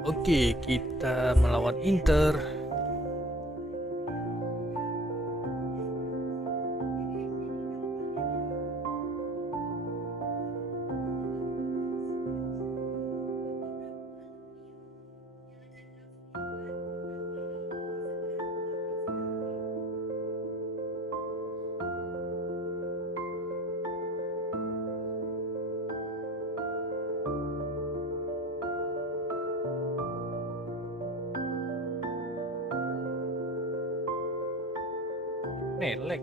Oke, kita melawan Inter. Nih, lag.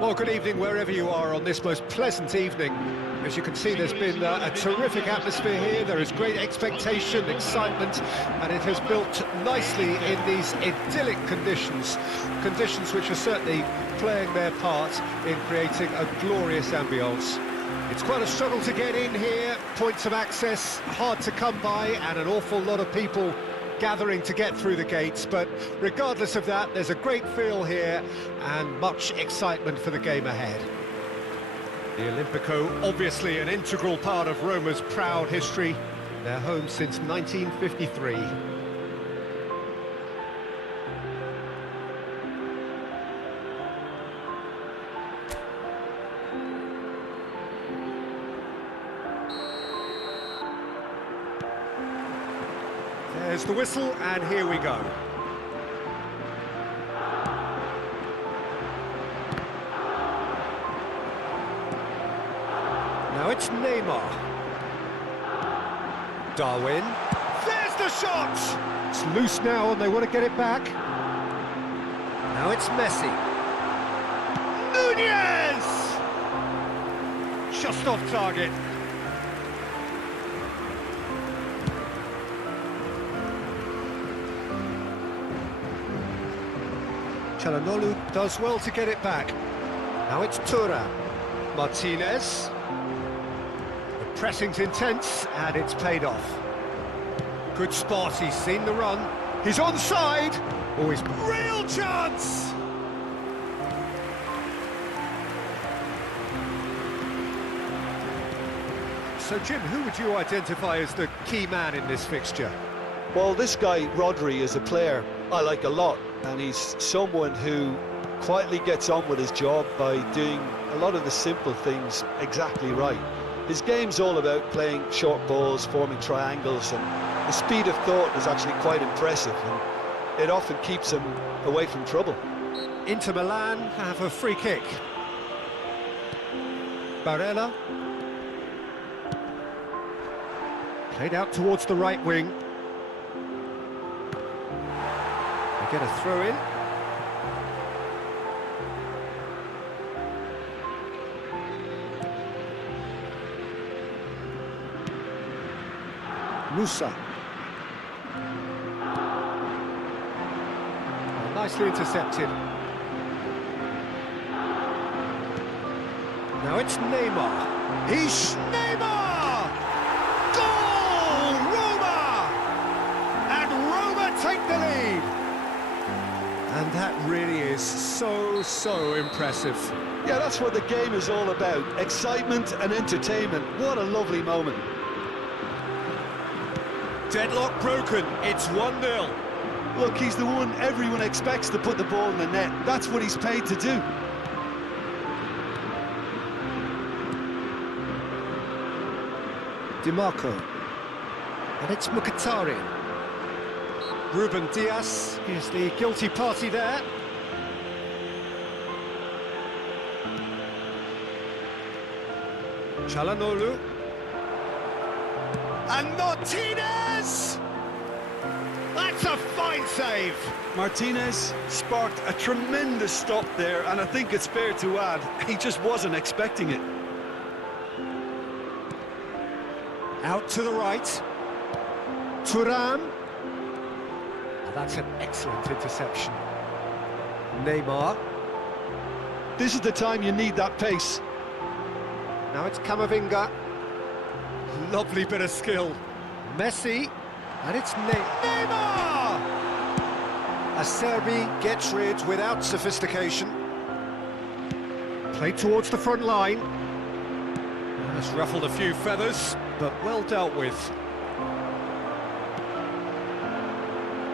Well, good evening wherever you are on this most pleasant evening. As you can see, there's been a terrific atmosphere here. There is great expectation, excitement, and it has built nicely in these idyllic conditions. Conditions which are certainly playing their part in creating a glorious ambience. It's quite a struggle to get in here, points of access hard to come by, and an awful lot of people gathering to get through the gates, but regardless of that, there's a great feel here and much excitement for the game ahead. The Olimpico, obviously an integral part of Roma's proud history. They're home since 1953. There's the whistle, and here we go. Now it's Neymar. Darwin. There's the shot! It's loose now, and they want to get it back. Now it's Messi. Nunez! Just off target. Çalhanoğlu does well to get it back. Now it's Thuram. Martinez. The pressing's intense, and it's paid off. Good spot, he's seen the run. He's onside! Oh, he's real chance! So, Jim, who would you identify as the key man in this fixture? Well, this guy, Rodri, is a player I like a lot, and he's someone who quietly gets on with his job by doing a lot of the simple things exactly right. His game's all about playing short balls, forming triangles, and the speed of thought is actually quite impressive, and it often keeps him away from trouble. Inter Milan have a free kick. Barella. Played out towards the right wing. They get a throw in. Musa. Oh, nicely intercepted. Now it's Neymar. He's Neymar! Goal! Roma! And Roma take the lead. And that really is so impressive. Yeah, that's what the game is all about. Excitement and entertainment. What a lovely moment. Deadlock broken, it's 1-0. Look, he's the one everyone expects to put the ball in the net. That's what he's paid to do. DiMarco. And it's Mkhitaryan. Ruben Dias is the guilty party there. Çalhanoğlu. And Martinez! That's a fine save! Martinez sparked a tremendous stop there, and I think it's fair to add, he just wasn't expecting it. Out to the right. Thuram. That's an excellent interception. Neymar. This is the time you need that pace. Now it's Camavinga. Lovely bit of skill. Messi. And it's Neymar! Acerbi gets rid without sophistication. Played towards the front line. Has ruffled a few feathers, but well dealt with.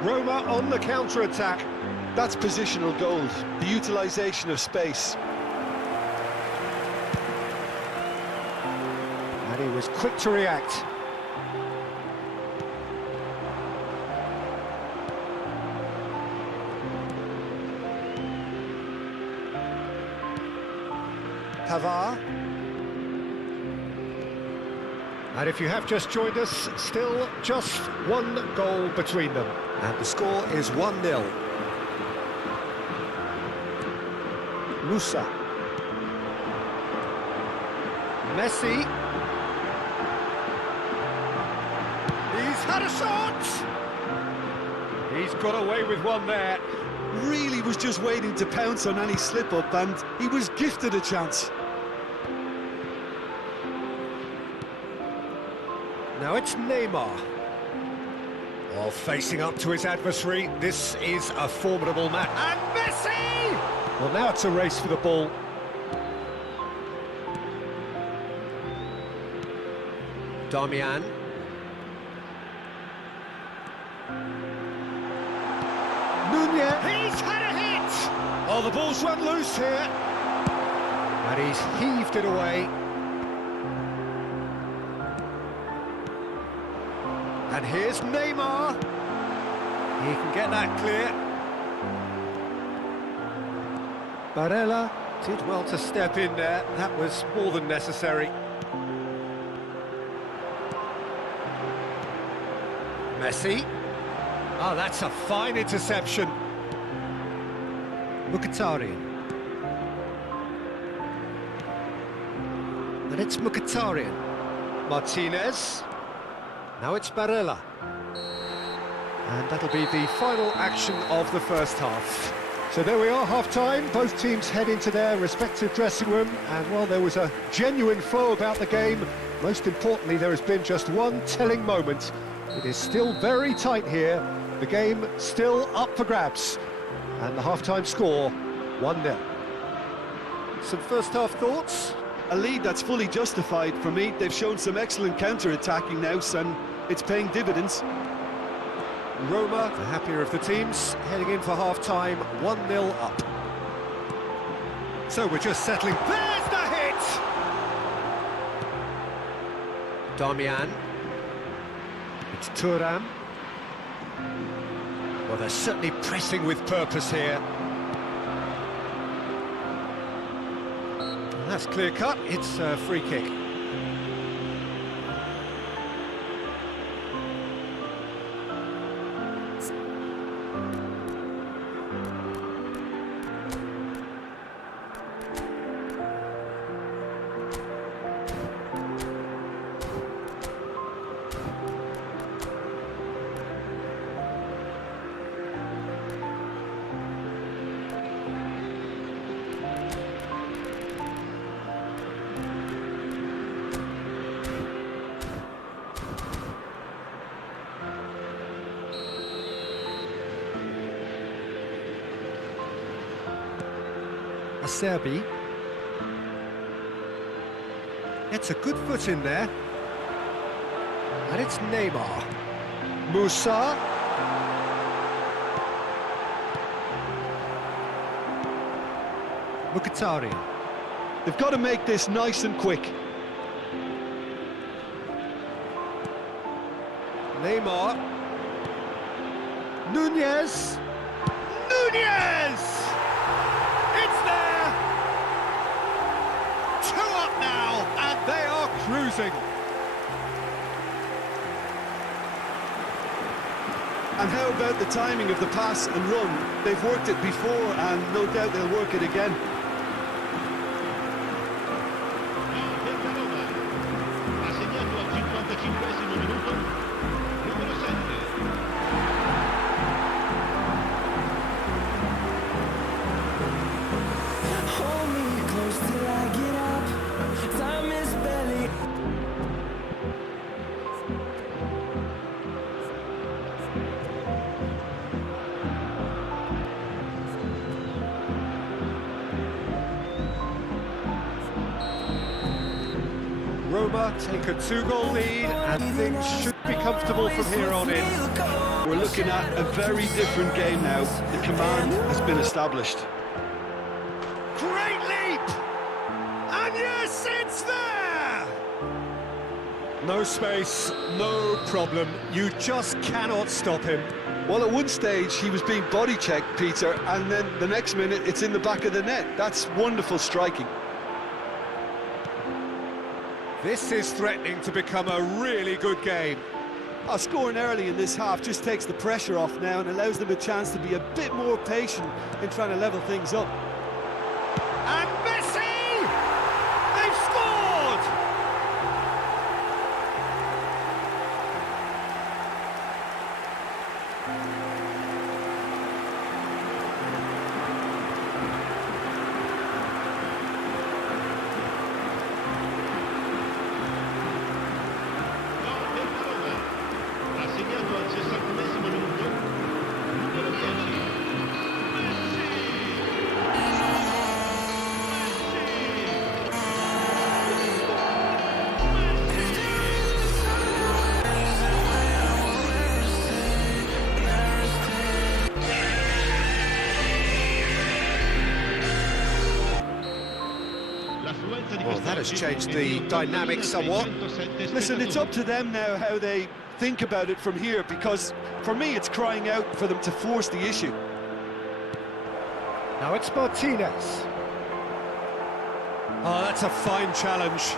Roma on the counter-attack. That's positional gold, the utilisation of space. And he was quick to react. Pavard. And if you have just joined us, still just one goal between them. And the score is 1-0. Musa. Messi. He's had a shot! He's got away with one there. Really was just waiting to pounce on any slip-up, and he was gifted a chance. Now it's Neymar. While facing up to his adversary, this is a formidable match. And Messi! Well, now it's a race for the ball. Damian. Nunez. He's had a hit! Oh, the ball's run loose here. And he's heaved it away. And here's Neymar. He can get that clear. Barella did well to step in there. That was more than necessary. Messi. Oh, that's a fine interception. Mkhitaryan. And it's Mkhitaryan. Martinez. Now it's Barella. And that'll be the final action of the first half. So there we are, half-time. Both teams head into their respective dressing room. And while there was a genuine flow about the game, most importantly, there has been just one telling moment. It is still very tight here. The game still up for grabs. And the half-time score, 1-0. Some first-half thoughts? A lead that's fully justified for me. They've shown some excellent counter-attacking now, and it's paying dividends. Roma, the happier of the teams, heading in for half-time, 1-0 up. So we're just settling. There's the hit! Damian. It's Thuram. Well, they're certainly pressing with purpose here. And that's clear-cut. It's a free kick. Acerbi. Gets a good foot in there. And it's Neymar. Musa. Mkhitaryan. They've got to make this nice and quick. Neymar. Nunez. Nunez! It's there! 2 up now, and they are cruising. And how about the timing of the pass and run? They've worked it before, and no doubt they'll work it again. Ha segnato al 55esimo minuto numero 7. Hold me close till I get up. Time is barely. Roma take a 2-goal lead and things should be comfortable from here on in. We're looking at a very different game now. The command has been established. Great leap! And yes, it's there! No space, no problem. You just cannot stop him. Well, at one stage, he was being body checked, Peter, and then the next minute, it's in the back of the net. That's wonderful striking. This is threatening to become a really good game. Scoring early in this half just takes the pressure off now and allows them a chance to be a bit more patient in trying to level things up. And Messi! They've scored! Ha segnato al 61esimo minuto numero 10. Well, that has changed the dynamic somewhat. Listen, it's up to them now how they think about it from here, because for me it's crying out for them to force the issue. Now it's Martinez. Oh, that's a fine challenge.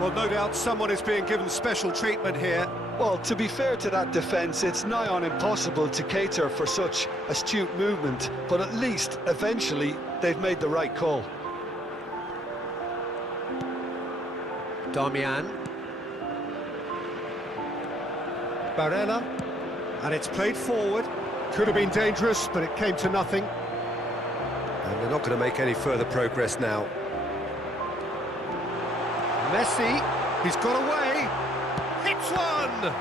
Well, no doubt someone is being given special treatment here. Well, to be fair to that defence, it's nigh on impossible to cater for such astute movement, but at least, eventually, they've made the right call. Damian. Barella. And it's played forward. Could have been dangerous, but it came to nothing. And they're not going to make any further progress now. Messi, he's got away. Hits one!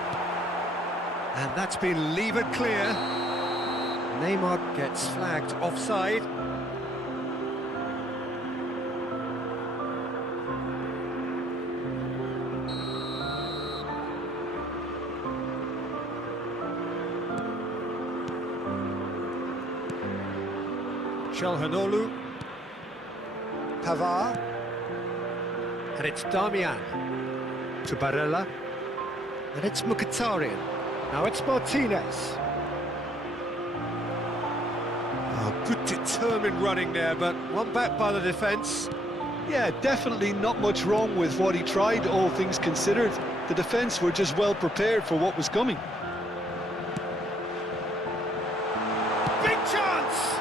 And that's been levered clear. Neymar gets flagged offside. Çalhanoğlu, Pavard, and it's Damian to Barella, and it's Mkhitaryan. Now it's Martinez. Oh, good determined running there, but one back by the defence. Yeah, definitely not much wrong with what he tried, all things considered. The defence were just well prepared for what was coming. Big chance!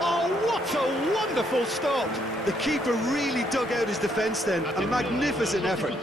Oh, what a wonderful stop! The keeper really dug out his defence then. A magnificent effort.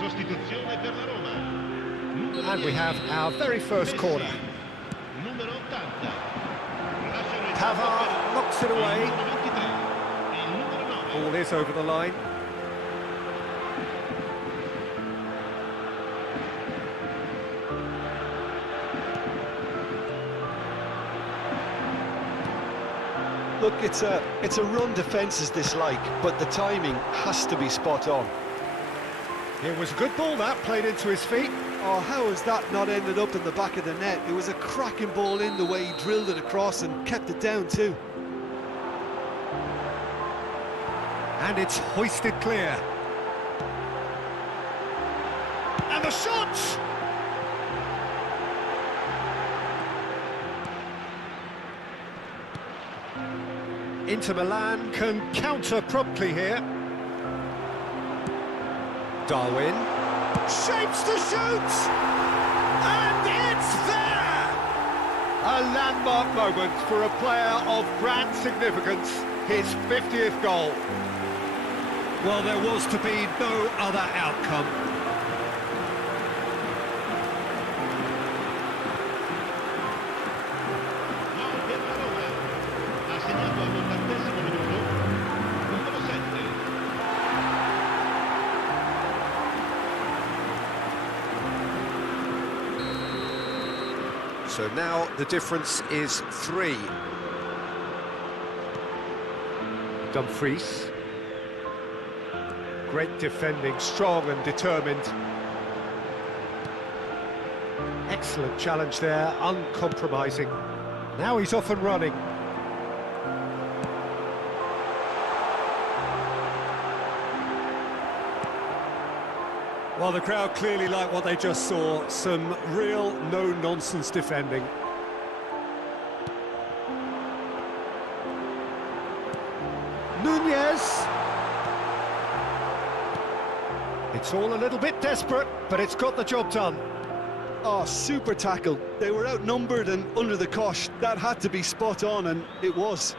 sostituzione per la Roma. Numero And we 10, have our very first Messi. corner. Numero 80. Lasciano il Pavard campo per knocks it il away. numero 23. Il numero 9. Ball is over the line. Look, it's a run defence dislike, but the timing has to be spot on. It was a good ball that, played into his feet. Oh, how has that not ended up in the back of the net? It was a cracking ball in the way he drilled it across and kept it down too. And it's hoisted clear. And the shot! Inter Milan can counter promptly here. Darwin shapes to shoot! And it's there! A landmark moment for a player of grand significance, his 50th goal. Well, there was to be no other outcome. Gol per la Roma. Ha segnato all'80° minuto. Numero 7. So now the difference is 3. Dumfries. Great defending, strong and determined. Excellent challenge there, uncompromising. Now he's off and running. Well, the crowd clearly like what they just saw. Some real no-nonsense defending. Nunez. It's all a little bit desperate, but it's got the job done. Oh, super tackle. They were outnumbered and under the cosh. That had to be spot on, and it was.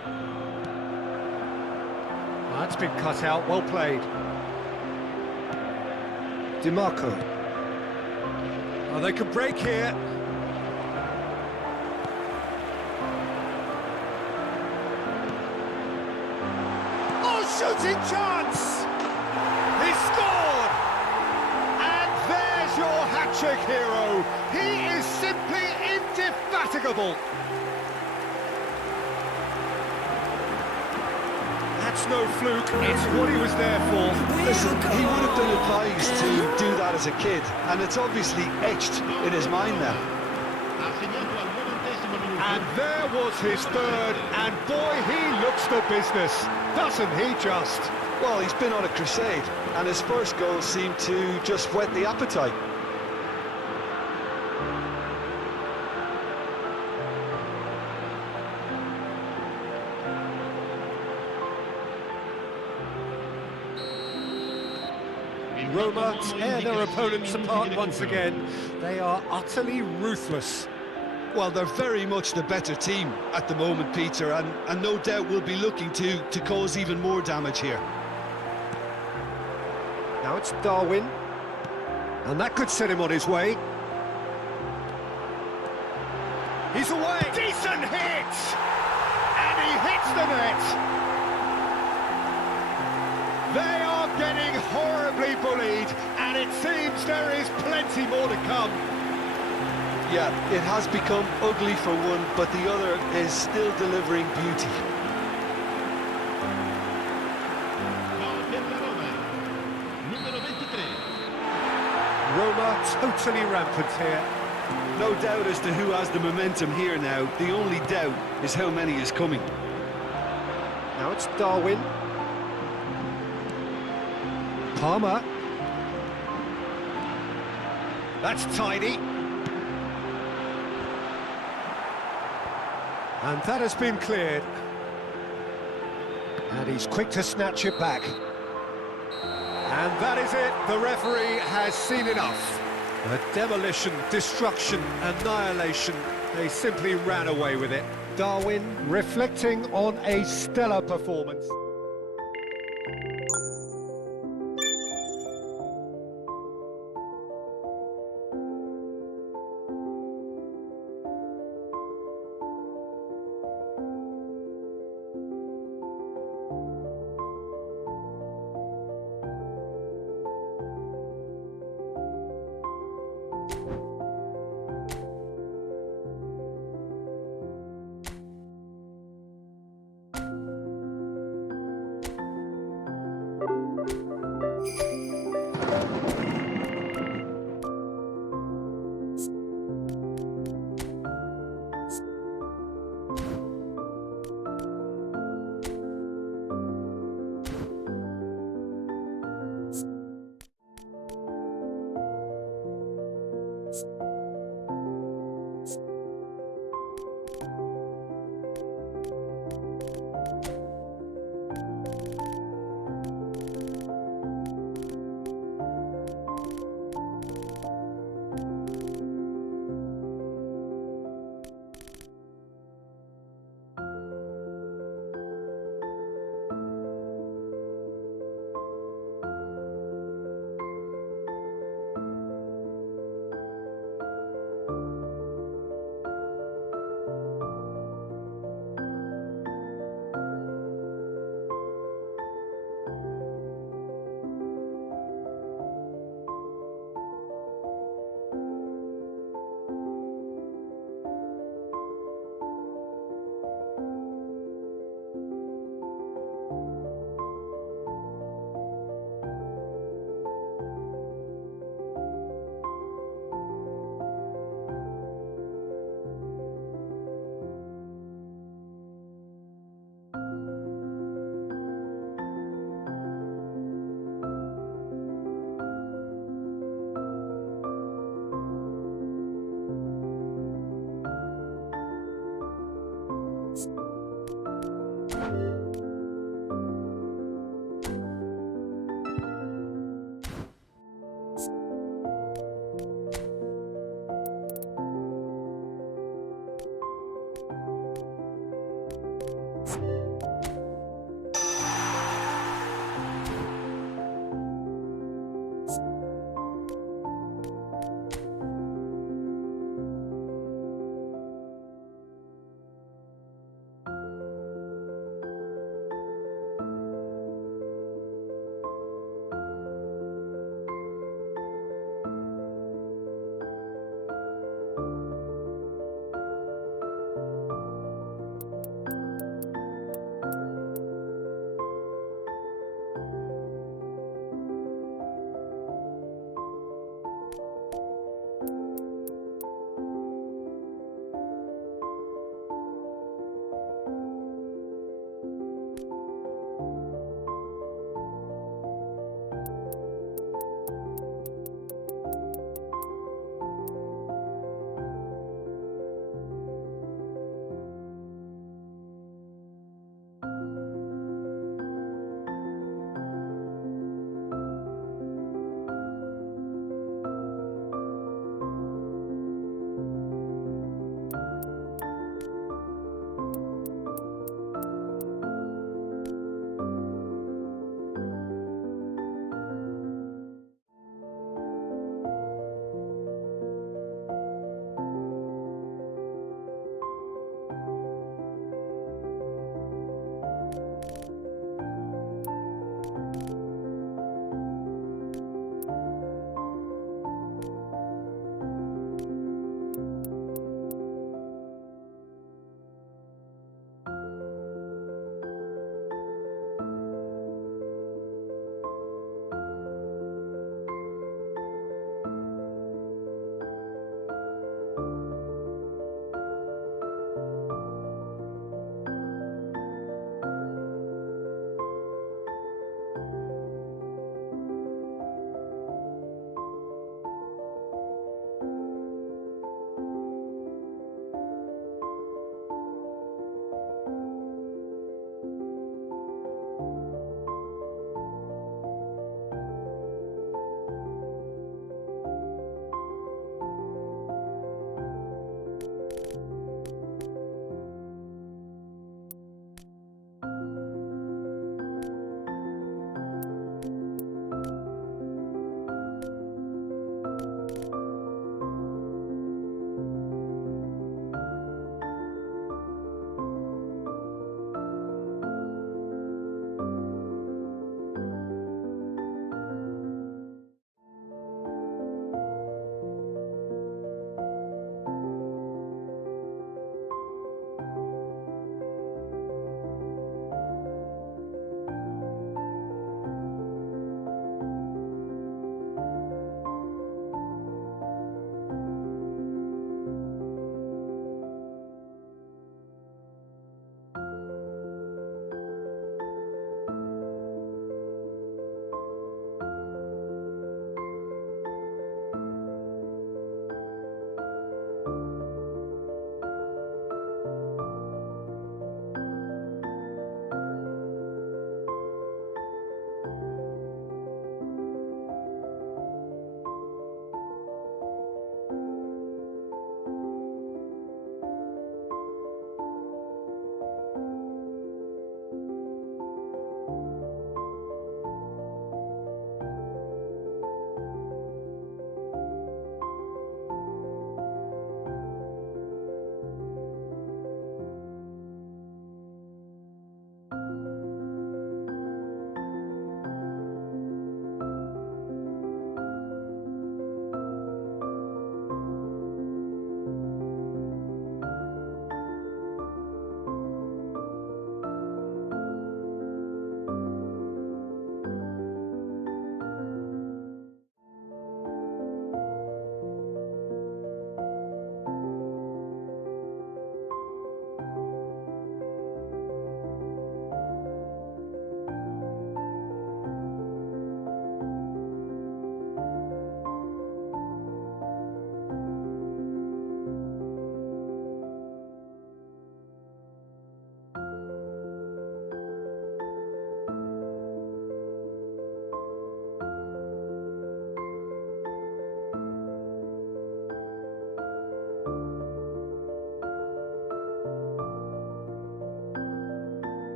That's been cut out, well played. DiMarco. Oh, they could break here. Oh, shooting chance! He scored! And there's your hat-trick hero. He is simply indefatigable. That's no fluke, it's what he was there for. Listen, he would have been advised to do that as a kid, and it's obviously etched in his mind now. Ha segnato al 90° minuto. And there was his third, and boy, he looks the business, doesn't he just? Well, he's been on a crusade, and his first goal seemed to just whet the appetite. Roma tear their opponents apart once again. They are utterly ruthless. Well, they're very much the better team at the moment, Peter, and no doubt will be looking to cause even more damage here. Now it's Darwin, and that could set him on his way. He's away! Decent hit! And he hits the net! They are getting horribly bullied, and it seems there is plenty more to come. Yeah, it has become ugly for one, but the other is still delivering beauty. Gol per la Roma. Numero 23. Roma totally rampant here. No doubt as to who has the momentum here now. The only doubt is how many is coming. Now it's Darwin. Palmer. That's tidy. And that has been cleared. And he's quick to snatch it back. And that is it. The referee has seen enough. A demolition, destruction, annihilation. They simply ran away with it. Darwin reflecting on a stellar performance.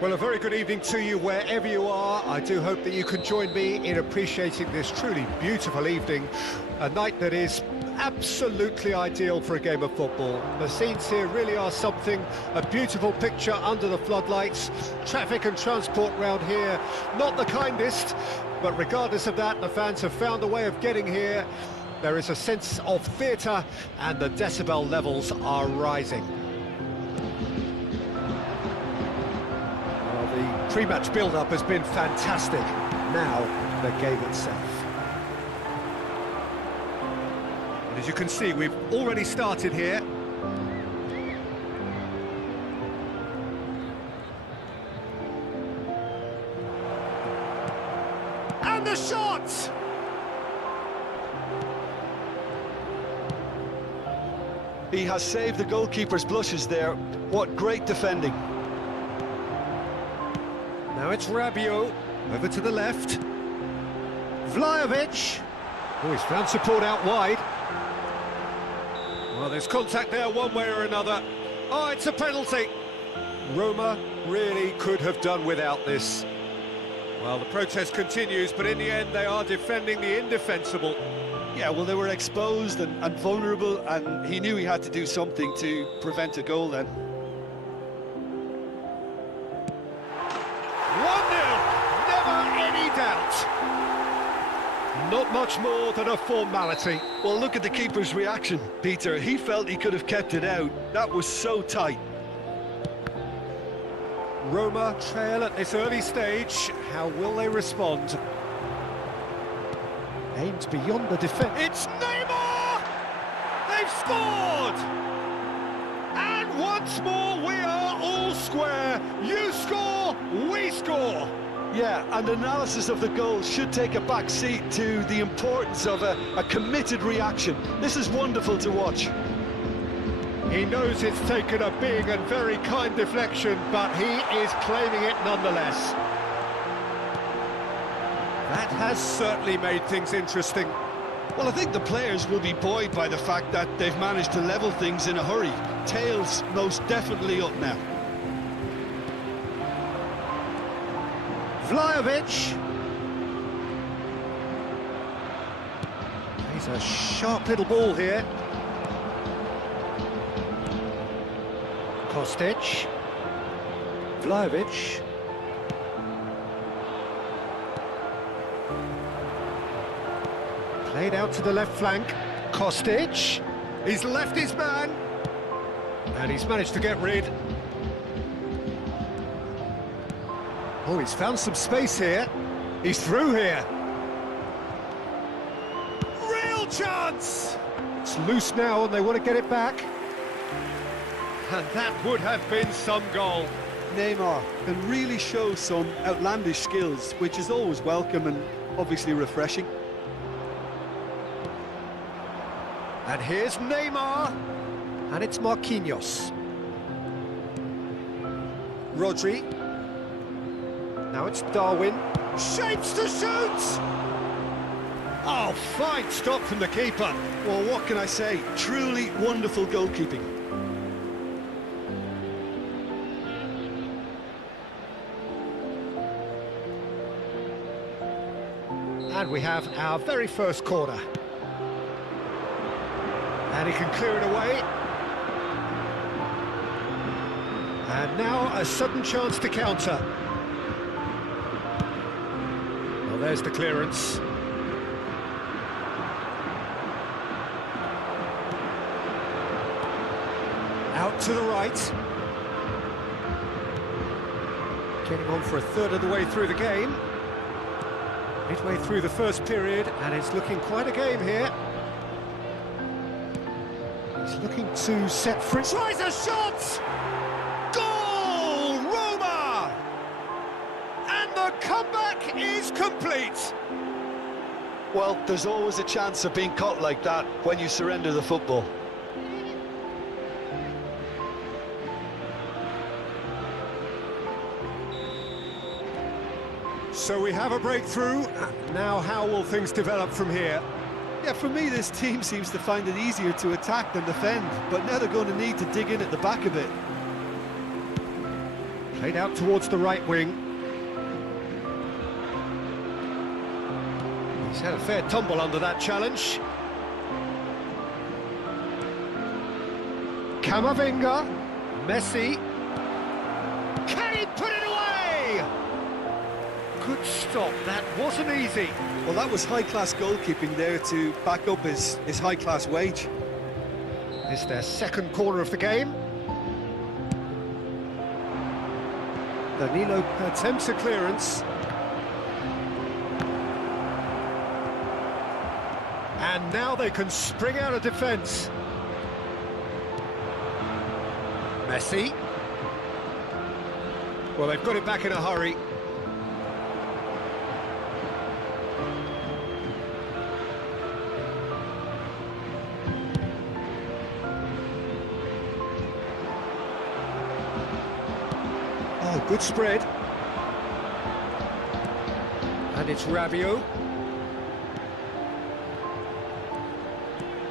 Well, a very good evening to you wherever you are. I do hope that you can join me in appreciating this truly beautiful evening, a night that is absolutely ideal for a game of football. The scenes here really are something, a beautiful picture under the floodlights. Traffic and transport round here, not the kindest, but regardless of that, the fans have found a way of getting here. There is a sense of theatre and the decibel levels are rising. The pre-match build-up has been fantastic. Now, the game itself. And as you can see, we've already started here. And the shot! He has saved the goalkeeper's blushes there. What great defending. Now it's Rabiot, over to the left. Vlahovic. Oh, he's found support out wide. Well, there's contact there one way or another. Oh, it's a penalty. Roma really could have done without this. Well, the protest continues, but in the end they are defending the indefensible. Yeah, well, they were exposed and vulnerable, and he knew he had to do something to prevent a goal then. 1-0, never any doubt. Not much more than a formality. Well, look at the keeper's reaction, Peter. He felt he could have kept it out. That was so tight. Roma trail at this early stage. How will they respond? Aims beyond the defence. It's Neymar! They've scored! And once more we are all square. You score, we score. Yeah, and analysis of the goal should take a back seat to the importance of a committed reaction. This is wonderful to watch. He knows it's taken a big and very kind deflection, but he is claiming it nonetheless. That has certainly made things interesting. Well, I think the players will be buoyed by the fact that they've managed to level things in a hurry. Tails most definitely up now. Vlahovic. Plays a sharp little ball here. Kostic. Vlahovic. Played out to the left flank. Kostic. He's left his man. And he's managed to get rid. Oh, he's found some space here. He's through here. Real chance! It's loose now and they want to get it back. And that would have been some goal. Neymar can really show some outlandish skills, which is always welcome and obviously refreshing. And here's Neymar. And it's Marquinhos. Rodri. Now it's Darwin. Shapes to shoot! Oh, fine stop from the keeper. Well, what can I say? Truly wonderful goalkeeping. And we have our very first corner. And he can clear it away. And now a sudden chance to counter. Well, there's the clearance. Out to the right. Getting on for a third of the way through the game. Midway through the first period, and it's looking quite a game here. He's looking to set free. Tries a shot! Goal! Roma! And the comeback is complete. Well, there's always a chance of being caught like that when you surrender the football. So we have a breakthrough. Now how will things develop from here? Yeah, for me, this team seems to find it easier to attack than defend, but now they're going to need to dig in at the back a bit. Played out towards the right wing. He's had a fair tumble under that challenge. Camavinga. Messi. Can he put it away? Good stop, that wasn't easy. Well, that was high-class goalkeeping there to back up his high-class wage. It's their second corner of the game. Danilo attempts a clearance. And now they can spring out of defence. Messi. Well, they've got it back in a hurry. Oh, good spread. And it's Rabiot.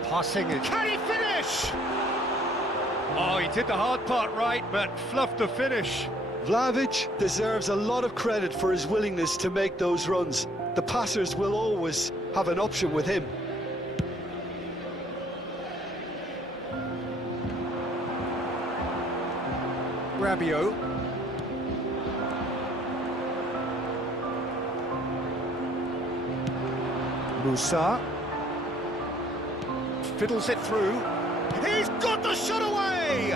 Passing it. Can he finish? Oh, he did the hard part right, but fluffed the finish. Vlahovic deserves a lot of credit for his willingness to make those runs. The passers will always have an option with him. Rabiot. Musa. Fiddles it through. He's got the shot away!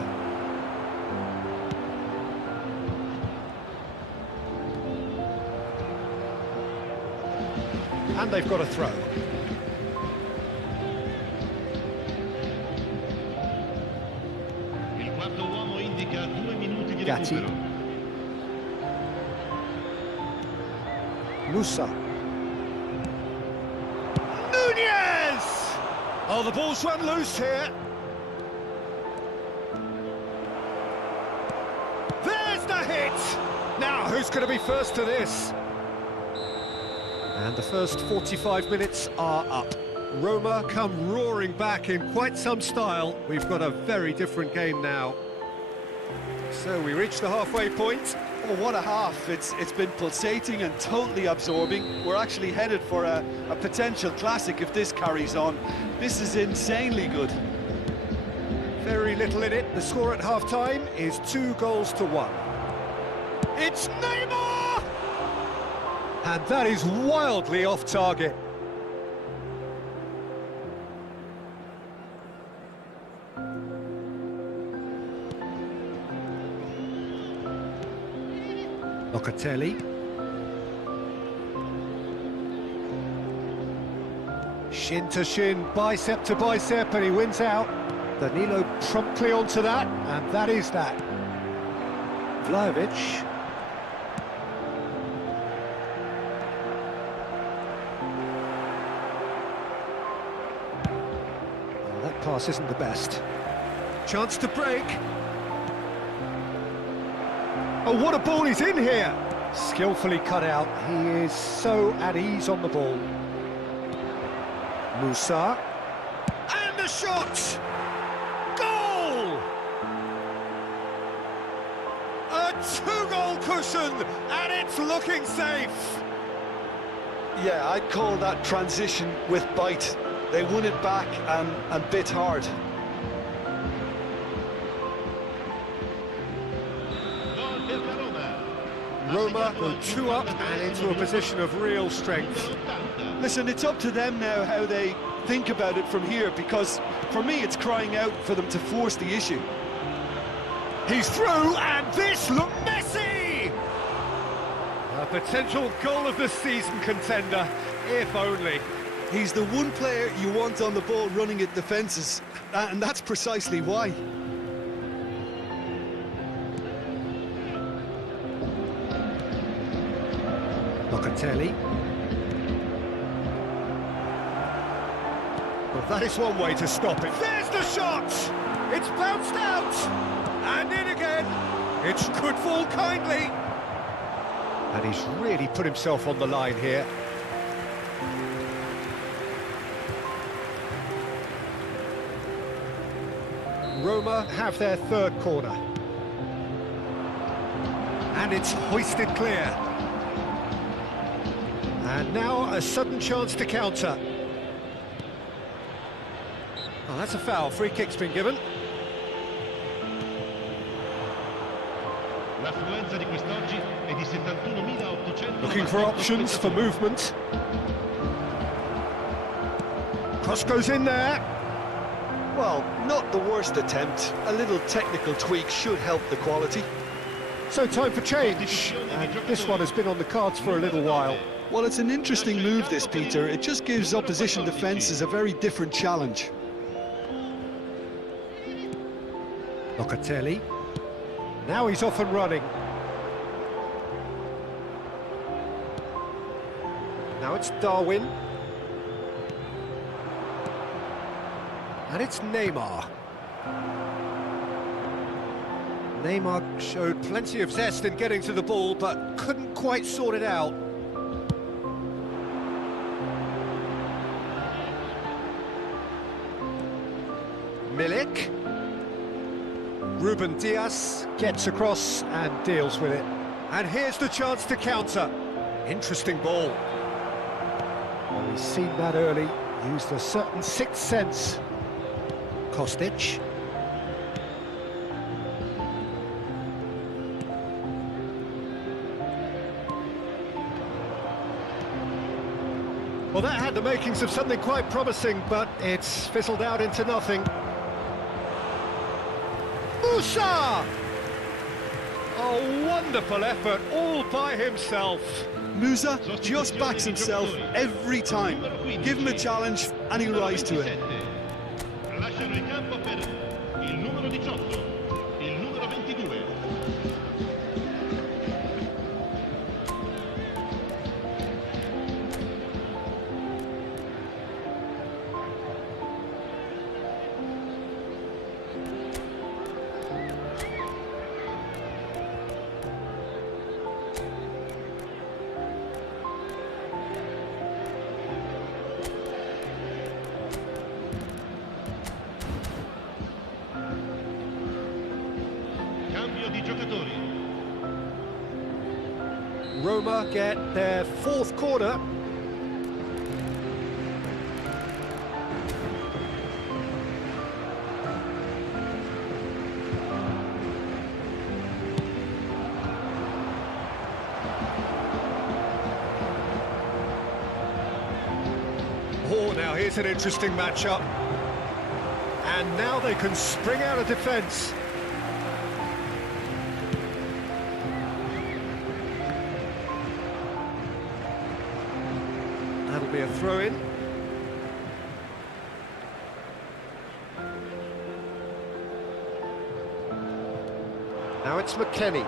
And they've got a throw. Il quarto uomo indica 2 minuti di Gatti. recupero. Musa. Nunez! Oh, the ball's run loose here. There's the hit! Now, who's going to be first to this? And the first 45 minutes are up. Roma come roaring back in quite some style. We've got a very different game now. So we reach the halfway point. Oh, what a half. It's been pulsating and totally absorbing. We're actually headed for a potential classic if this carries on. This is insanely good. Very little in it. The score at half-time is 2-1. It's Neymar! And that is wildly off target. Locatelli. Shin to shin, bicep to bicep, and he wins out. Danilo promptly onto that, and that is that. Vlahovic. Well, that pass isn't the best. Chance to break. Oh, what a ball he's in here! Skillfully cut out. He is so at ease on the ball. Musa. And the shot! Goal! A 2-goal cushion, and it's looking safe. Yeah, I'd call that transition with bite. They won it back and bit hard. Gol per la Roma. Roma go 2 up and into a position of real strength. Listen, it's up to them now how they think about it from here, because for me it's crying out for them to force the issue. He's through, and this looked messy! A potential goal of the season contender, if only. He's the one player you want on the ball running at defences, and that's precisely why. Locatelli. Well, that is one way to stop it. There's the shot! It's bounced out! And in again! It could fall kindly! And he's really put himself on the line here. Roma have their third corner. And it's hoisted clear. And now a sudden chance to counter. Oh, that's a foul. Free kick's been given. L'affluenza di quest'oggi è di 71.800. Looking for options for movement. Cross goes in there. Well, not the worst attempt. A little technical tweak should help the quality. So time for change. And this one has been on the cards for a little while. Well, it's an interesting move, this, Peter. It just gives opposition defences a very different challenge. Locatelli. Now he's off and running. Now it's Darwin. And it's Neymar. Neymar showed plenty of zest in getting to the ball, but couldn't quite sort it out. Milik. Ruben Diaz gets across and deals with it. And here's the chance to counter. Interesting ball. Well, he's seen that early, used a certain sixth sense. Kostic. Well, that had the makings of something quite promising, but it's fizzled out into nothing. Musa! A wonderful effort, all by himself. Musa just backs himself every time. Give him a challenge and he'll rise to it. Lasciano il campo per il numero 18, il numero 22. Cambio di giocatori. Roma get their fourth corner. Oh, now here's an interesting matchup. And now they can spring out of defence. That'll be a throw-in. Now it's McKennie.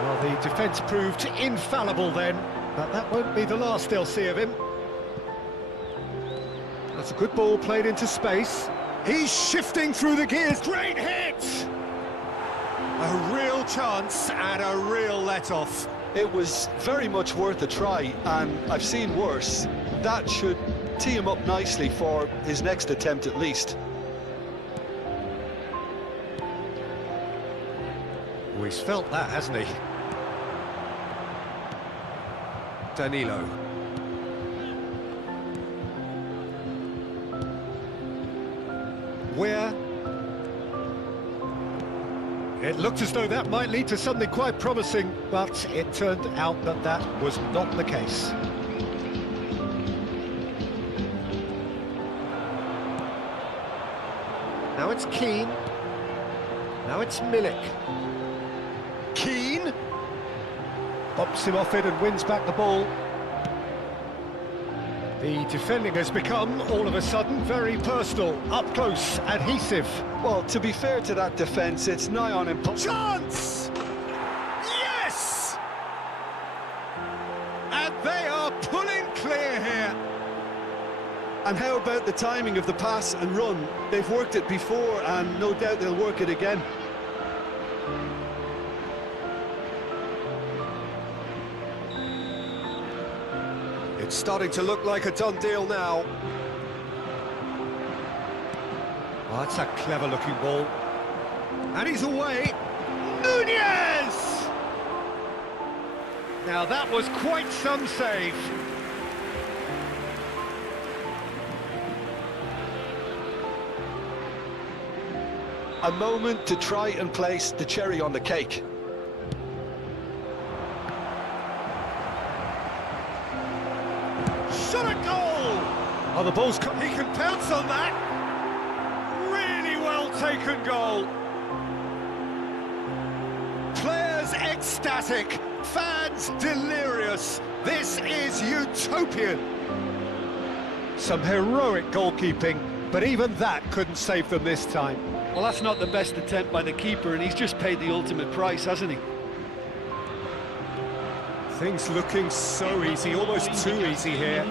Well, the defence proved infallible then, but that won't be the last they'll see of him. That's a good ball played into space. He's shifting through the gears. Great hit! A real chance and a real let-off. It was very much worth a try, and I've seen worse. That should tee him up nicely for his next attempt at least. Oh, he's felt that, hasn't he? Danilo. Where? It looked as though that might lead to something quite promising, but it turned out that that was not the case. Now it's Keane. Now it's Milik. Keane pops him off it and wins back the ball. The defending has become, all of a sudden, very personal, up close, adhesive. Well, to be fair to that defence, it's nigh on impossible. Chance! Yes! And they are pulling clear here. And how about the timing of the pass and run? They've worked it before, and no doubt they'll work it again. It's starting to look like a done deal now. Oh, that's a clever-looking ball. And he's away. Nunez! Now that was quite some save. A moment to try and place the cherry on the cake. Shot a goal! Oh, the ball's come. He can pounce on that. Really well taken goal. Players ecstatic, fans delirious. This is utopian. Some heroic goalkeeping, but even that couldn't save them this time. Well, that's not the best attempt by the keeper, and he's just paid the ultimate price, hasn't he? Things looking so easy, almost too easy here.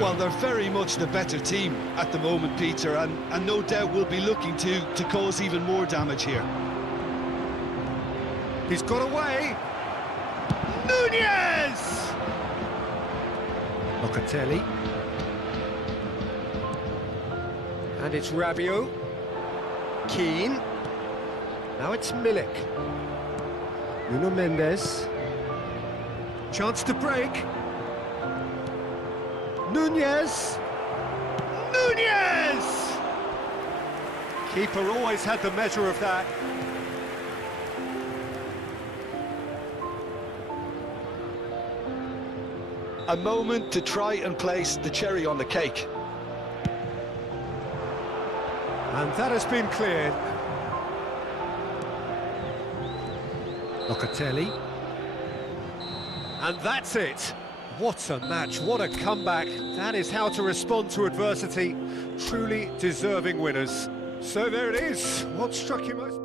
Well, they're very much the better team at the moment, Peter, and no doubt will be looking to cause even more damage here. He's got away. Nunez! Locatelli. And it's Rabiot. Keane. Now it's Milik. Nuno Mendes. Chance to break. Nunez. Nunez! Keeper always had the measure of that. A moment to try and place the cherry on the cake. And that has been cleared. Locatelli. And that's it. What a match, what a comeback. That is how to respond to adversity. Truly deserving winners. So there it is. What struck you most?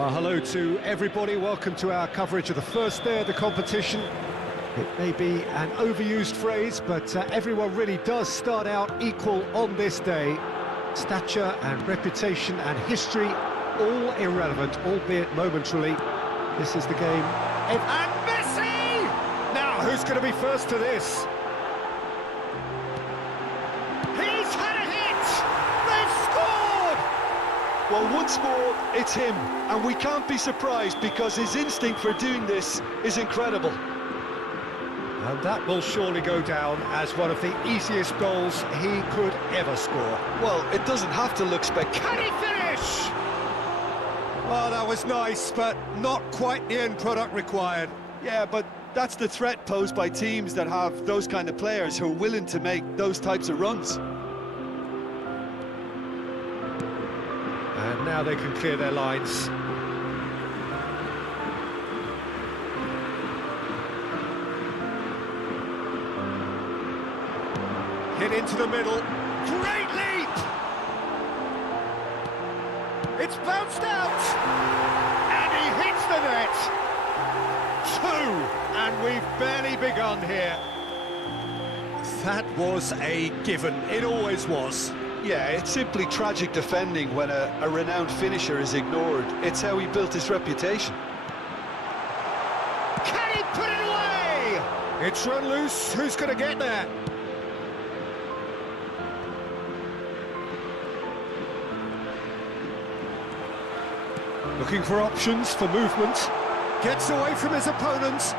Well, hello to everybody. Welcome to our coverage of the first day of the competition. It may be an overused phrase, but everyone really does start out equal on this day. Stature and reputation and history, all irrelevant, albeit momentarily. This is the game. And Messi! Now, who's going to be first to this? He's had a hit! They've scored! Well, once more, it's him, and we can't be surprised because his instinct for doing this is incredible. And that will surely go down as one of the easiest goals he could ever score. Well, it doesn't have to look spectacular. Can he finish? Oh, that was nice, but not quite the end product required. Yeah, but that's the threat posed by teams that have those kind of players who are willing to make those types of runs. And now they can clear their lines. Hit into the middle. Great leap! It's bounced out! And he hits the net! 2! And we've barely begun here. That was a given. It always was. Yeah, it's simply tragic defending when a renowned finisher is ignored. It's how he built his reputation. Can he put it away? It's run loose. Who's going to get there? Looking for options for movement. Gets away from his opponent.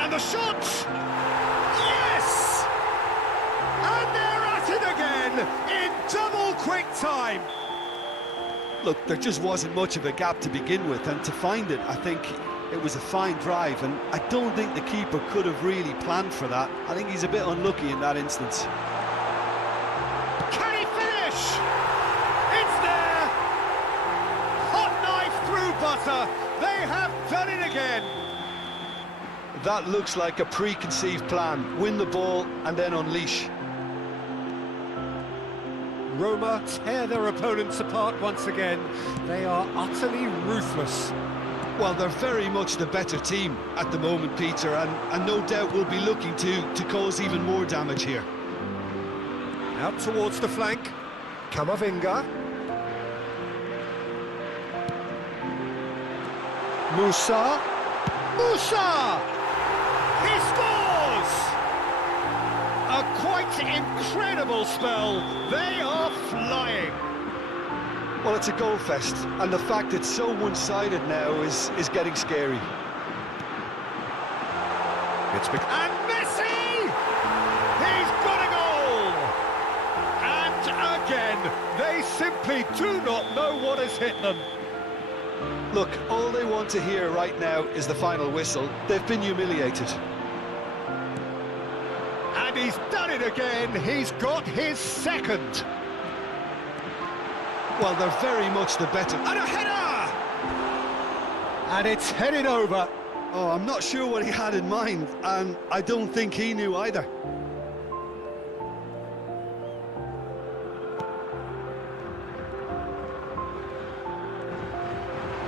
And the shot! Yes! And they're at it again in double quick time. Look, there just wasn't much of a gap to begin with, and to find it, I think it was a fine drive, and I don't think the keeper could have really planned for that. I think he's a bit unlucky in that instance. Can he finish? It's there! Hot knife through butter. They have done it again. That looks like a preconceived plan. Win the ball and then unleash. Roma tear their opponents apart once again. They are utterly ruthless. Well, they're very much the better team at the moment, Peter, and no doubt will be looking to cause even more damage here. Out towards the flank. Camavinga. Musa. Musa! He scores! A quite incredible spell. They are flying. Well, it's a goal fest, and the fact it's so one-sided now is getting scary. And Messi! He's got a goal! And again, they simply do not know what has hit them. Look, all they want to hear right now is the final whistle. They've been humiliated. And he's done it again. He's got his second. Well, they're very much the better. And a header! And it's headed over. Oh, I'm not sure what he had in mind, and I don't think he knew either.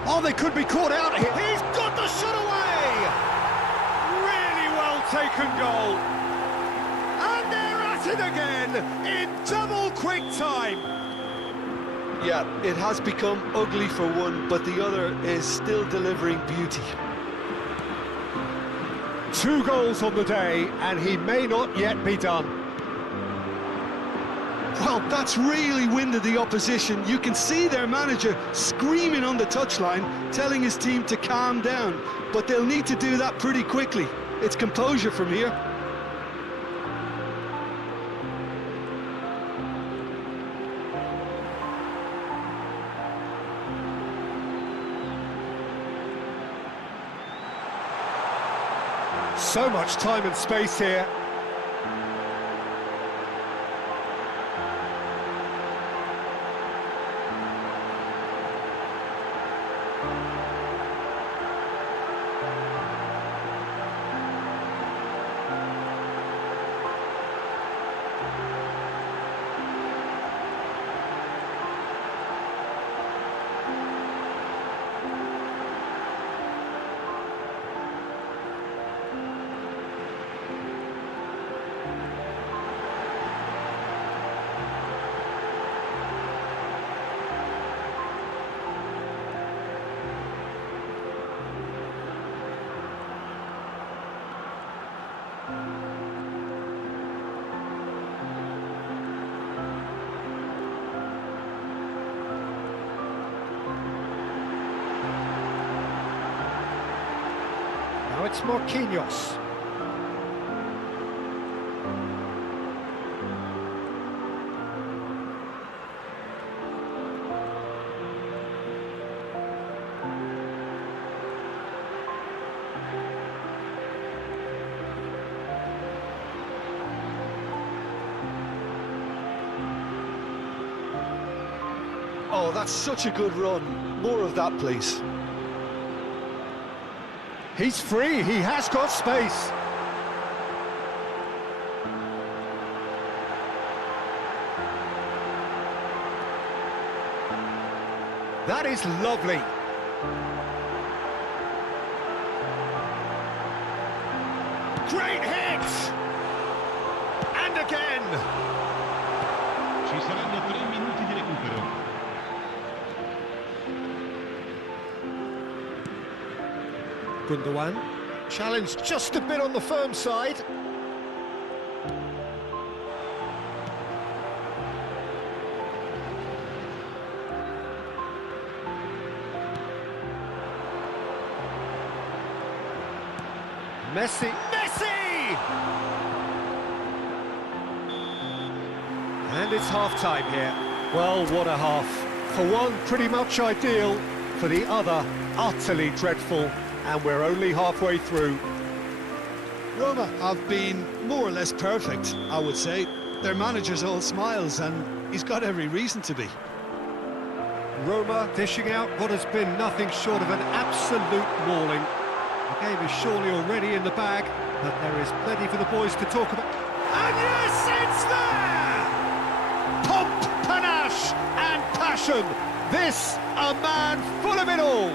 Oh, they could be caught out here. He's got the shot away! Really well taken goal. And they're at it again in double quick time. Yeah, it has become ugly for one, but the other is still delivering beauty. 2 goals on the day, and he may not yet be done. Well, that's really winded the opposition. You can see their manager screaming on the touchline, telling his team to calm down, but they'll need to do that pretty quickly. It's composure from here. So much time and space here. it's Marquinhos. Oh, that's such a good run. More of that, please. He's free, he has got space. That is lovely. Great hit! And again! Ci saranno 3 minuti di recupero. Gundogan, challenged just a bit on the firm side. Messi! And it's half-time here. Well, what a half. For one, pretty much ideal. For the other, utterly dreadful. And we're only halfway through. Roma have been more or less perfect, I would say. Their manager's all smiles, and he's got every reason to be. Roma dishing out what has been nothing short of an absolute mauling. The game is surely already in the bag, but there is plenty for the boys to talk about. And yes, it's there! Pomp, panache and passion. This, a man full of it all.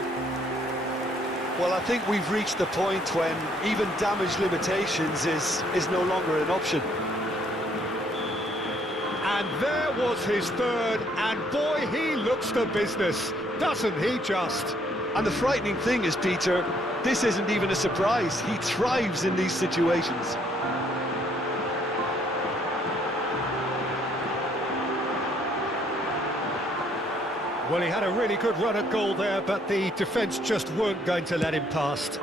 Well, I think we've reached the point when even damage limitations is no longer an option. And there was his third, and boy, he looks the business, doesn't he just? And the frightening thing is, Peter, this isn't even a surprise. He thrives in these situations. Well, he had a really good run at goal there, but the defence just weren't going to let him past.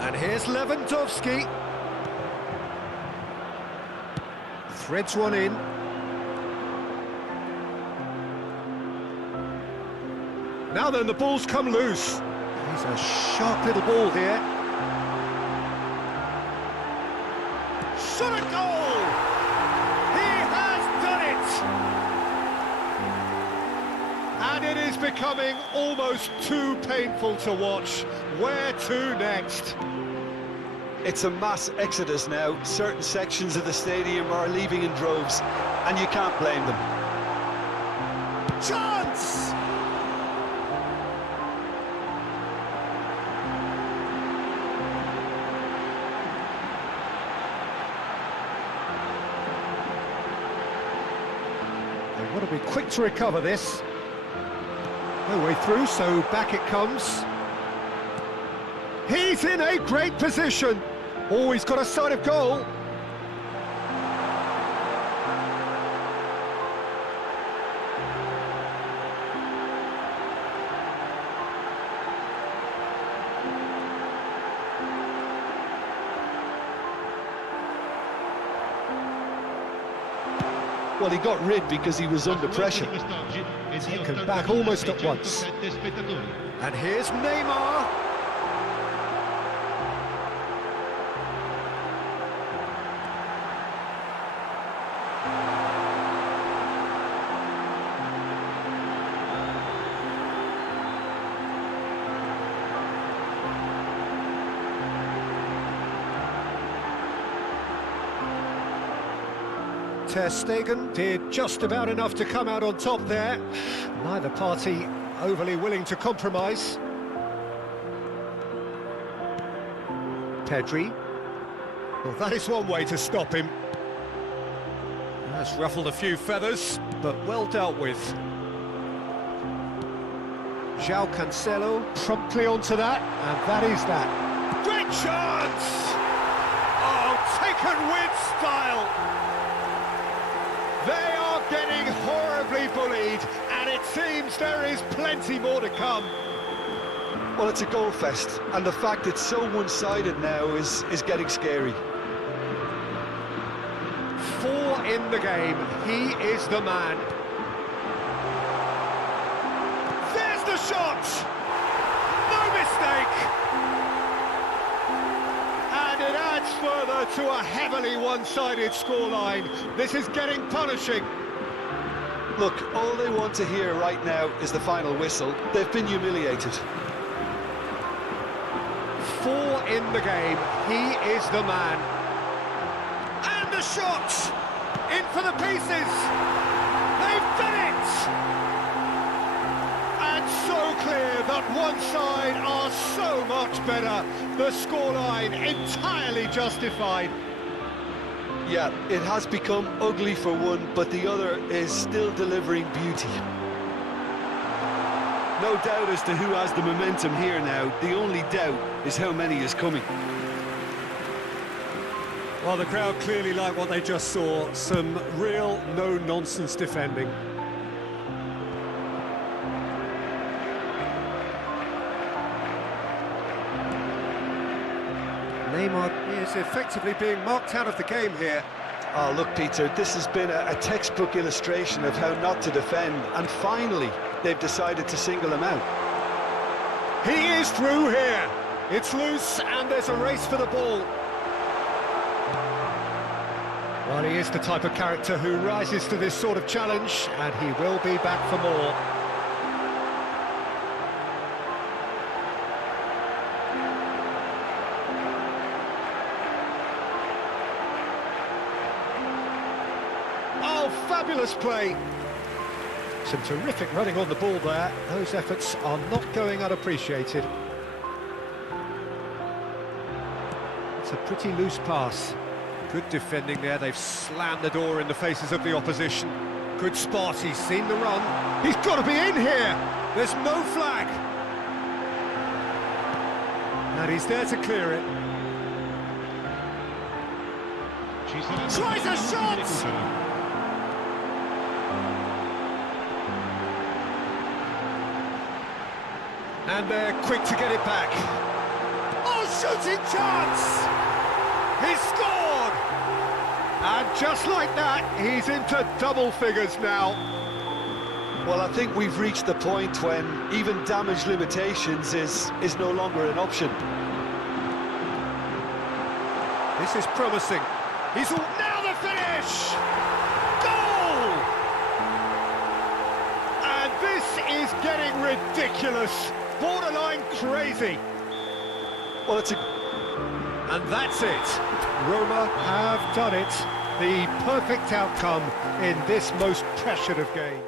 And here's Lewandowski. Threads one in. Now then, the ball's come loose. He's a sharp little ball here. Shot a goal! He has done it! And it is becoming almost too painful to watch. Where to next? It's a mass exodus now. Certain sections of the stadium are leaving in droves, and you can't blame them. Chance! They want to be quick to recover this. No way through, so back it comes. He's in a great position. Oh, he's got a sight of goal. Well, he got rid because he was under pressure. Taken back almost at once. And here's Neymar. Ter Stegen did just about enough to come out on top there. Neither party overly willing to compromise. Pedri. Well, that is one way to stop him. That's ruffled a few feathers, but well dealt with. João Cancelo promptly onto that, and that is that. Great chance! Oh, taken with style. They are getting horribly bullied, and it seems there is plenty more to come. Well, it's a goal fest, and the fact it's so one-sided now is getting scary. 4 in the game. He is the man. There's the shot! No mistake! And it adds further to a heavily one-sided scoreline. This is getting punishing. Look, all they want to hear right now is the final whistle. They've been humiliated. 4 in the game. He is the man. And the shot! In for the pieces! They've done it! And so clear that one side are so much better. The scoreline entirely justified. Yeah, it has become ugly for one, but the other is still delivering beauty. No doubt as to who has the momentum here now. The only doubt is how many is coming. Well, the crowd clearly like what they just saw. Some real no-nonsense defending. Neymar is effectively being marked out of the game here. Oh, look, Peter, this has been a textbook illustration of how not to defend, and finally, they've decided to single him out. He is through here. It's loose, and there's a race for the ball. Well, he is the type of character who rises to this sort of challenge, and he will be back for more. Oh, fabulous play. Some terrific running on the ball there. Those efforts are not going unappreciated. It's a pretty loose pass. Good defending there. They've slammed the door in the faces of the opposition. Good spot. He's seen the run. He's got to be in here. There's no flag. And he's there to clear it. Tries a shot! And they're quick to get it back. Oh, shooting chance! He's scored! And just like that, he's into double figures now. Well, I think we've reached the point when even damage limitations is no longer an option. This is promising. He's all... Now the finish! Goal! And this is getting ridiculous. Borderline crazy. Well, it's a... And that's it. Roma have done it. The perfect outcome in this most pressured of games.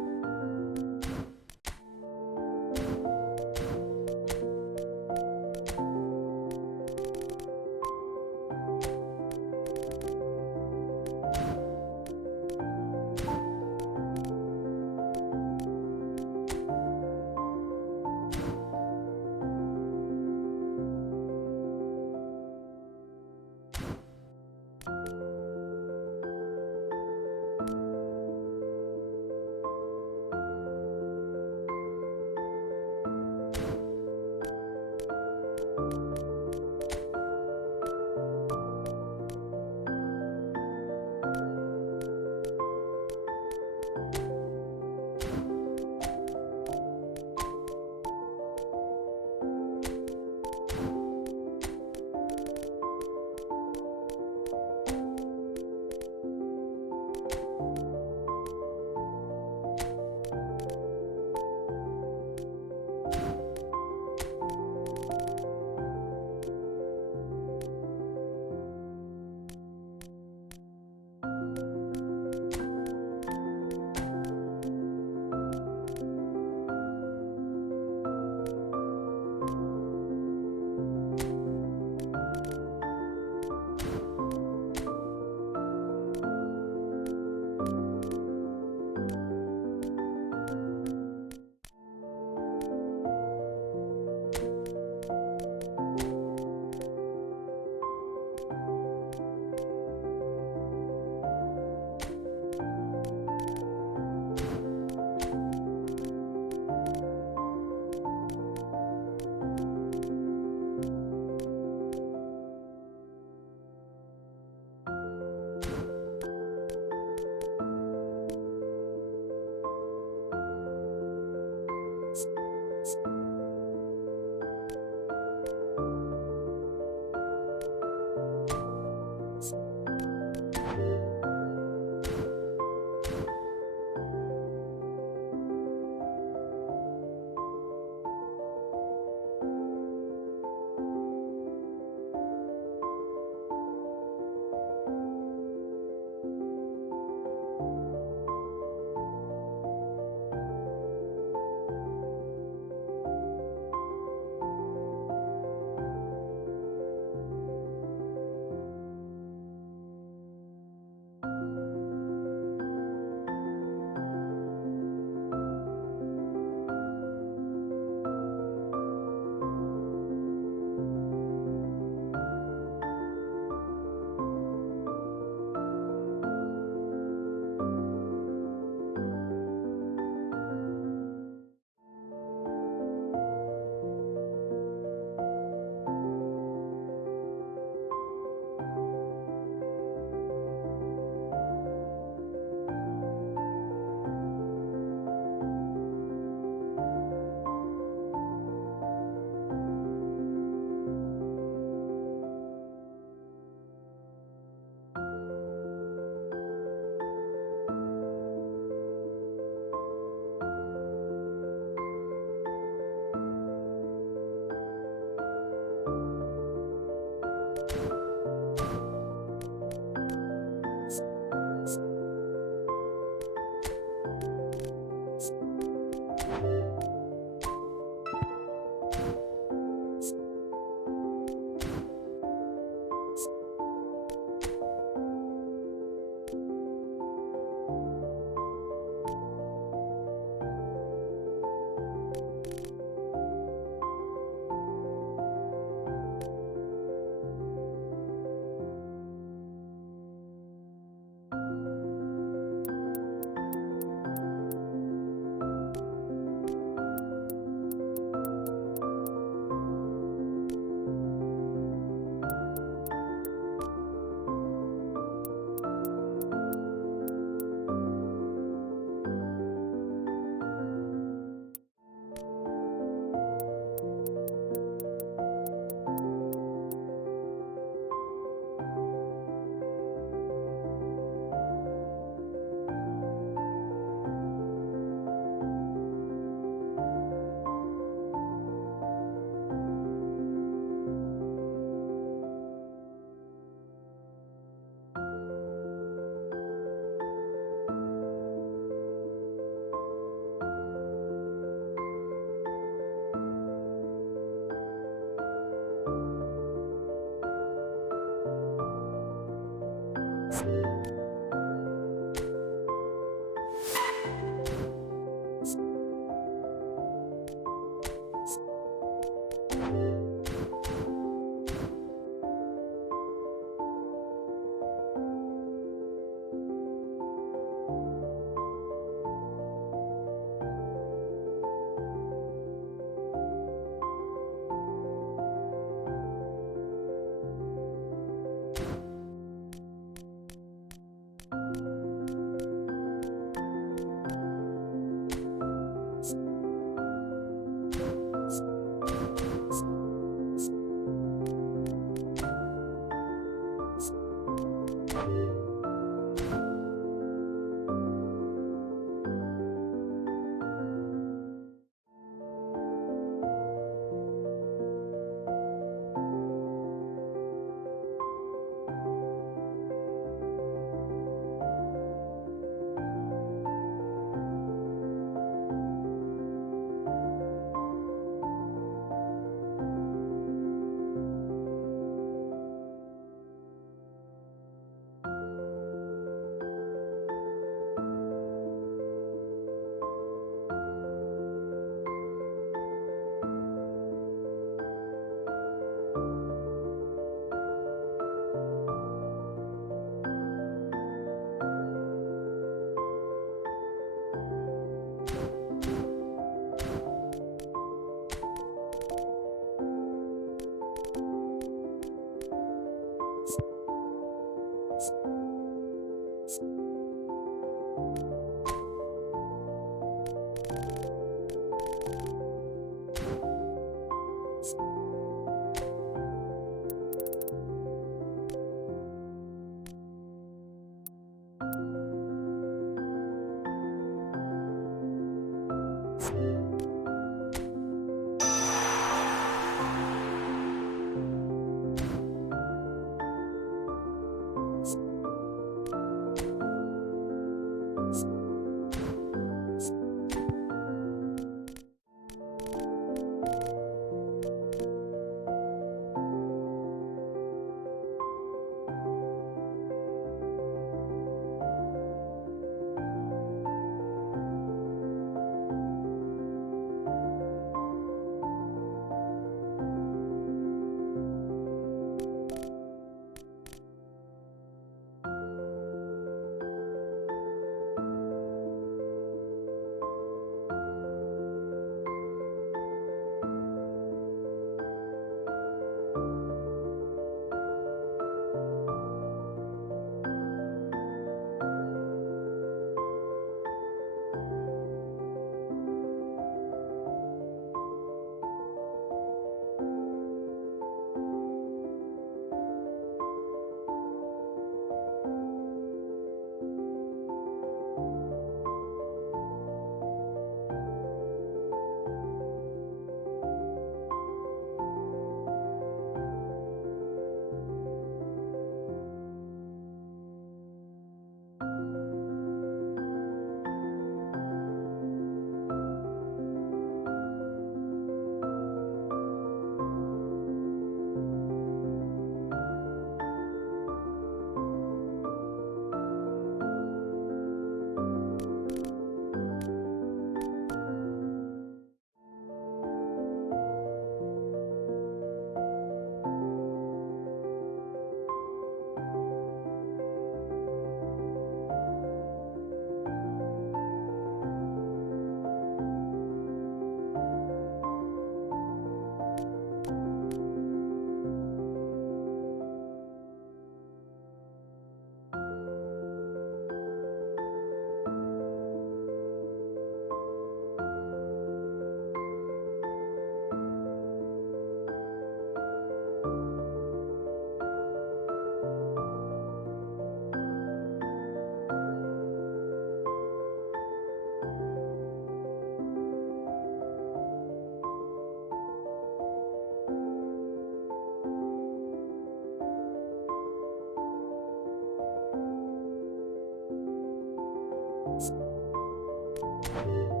you.